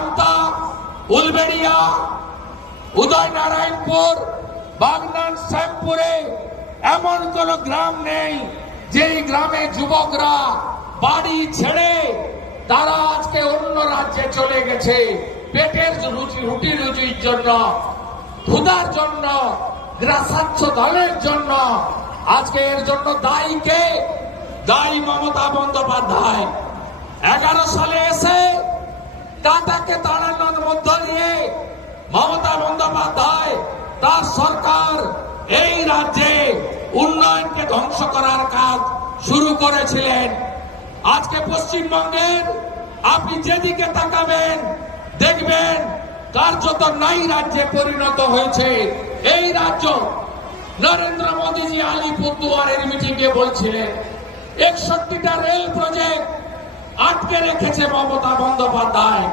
আমতা উলবেড়িয়া, উদয়নারায়ণপুর, বাগনান, শ্যামপুরে এমন কোন গ্রাম নেই যেই গ্রামে যুবকরা বাড়ি ছেড়ে তারা আজকে অন্য রাজ্যে চলে গেছে। পেটের রুটি রুটি রুটির জন্য, ক্ষুধার জন্য, গ্রাসাচ্ছ দলের জন্য। আজকে এর জন্য দায়ী কে? দায়ী মমতা বন্দ্যোপাধ্যায়। এগারো সালে এসে টাটাকে তাড়ানোর মধ্য দিয়ে মমতা বন্দ্যোপাধ্যায়, তার সরকার এই রাজ্যে উন্নয়নকে ধ্বংস করার কাজ শুরু করেছিলেন। আজকে পশ্চিমবঙ্গের আপনি যেদিকে তাকাবেন, দেখবেন কার্যত নাই রাজ্যে পরিণত হয়েছে। এই রাজ্য নরেন্দ্র মোদীজি আলিপুরদুয়ারের মিটিংয়ে বলছিলেন, একষট্টিটা রেল প্রজেক্ট আটকে রেখেছে মমতা বন্দ্যোপাধ্যায়।